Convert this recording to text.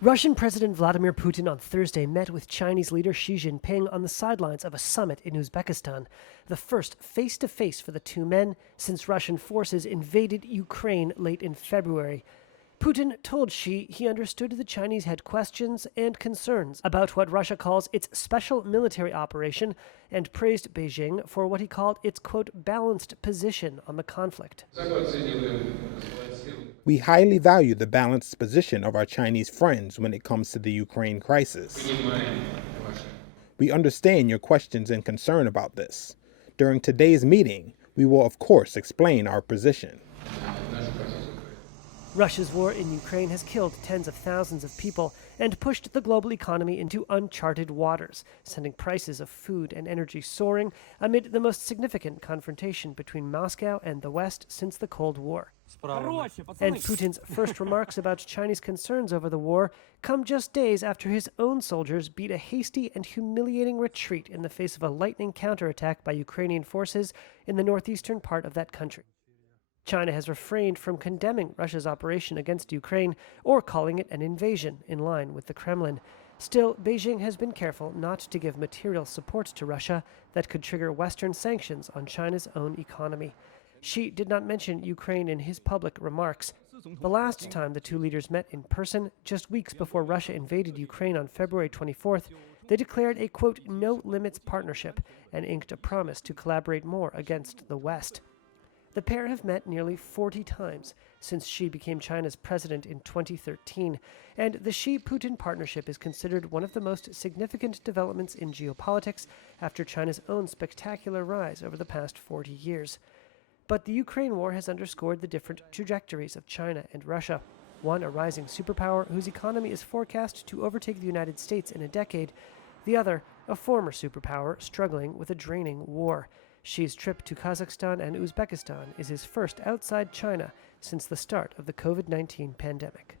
Russian President Vladimir Putin on Thursday met with Chinese leader Xi Jinping on the sidelines of a summit in Uzbekistan, the first face-to-face for the two men since Russian forces invaded Ukraine late in February. Putin told Xi he understood the Chinese had questions and concerns about what Russia calls its special military operation and praised Beijing for what he called its, quote, balanced position on the conflict. We highly value the balanced position of our Chinese friends when it comes to the Ukraine crisis. We understand your questions and concern about this. During today's meeting, we will of course explain our position. Russia's war in Ukraine has killed tens of thousands of people and pushed the global economy into uncharted waters, sending prices of food and energy soaring amid the most significant confrontation between Moscow and the West since the Cold War. And Putin's first remarks about Chinese concerns over the war come just days after his own soldiers beat a hasty and humiliating retreat in the face of a lightning counterattack by Ukrainian forces in the northeastern part of that country. China has refrained from condemning Russia's operation against Ukraine or calling it an invasion in line with the Kremlin. Still, Beijing has been careful not to give material support to Russia that could trigger Western sanctions on China's own economy. Xi did not mention Ukraine in his public remarks. The last time the two leaders met in person, just weeks before Russia invaded Ukraine on February 24th, they declared a, quote, no-limits partnership and inked a promise to collaborate more against the West. The pair have met nearly 40 times since Xi became China's president in 2013, and the Xi-Putin partnership is considered one of the most significant developments in geopolitics after China's own spectacular rise over the past 40 years. But the Ukraine war has underscored the different trajectories of China and Russia. One, a rising superpower whose economy is forecast to overtake the United States in a decade. The other, a former superpower struggling with a draining war. Xi's trip to Kazakhstan and Uzbekistan is his first outside China since the start of the COVID-19 pandemic.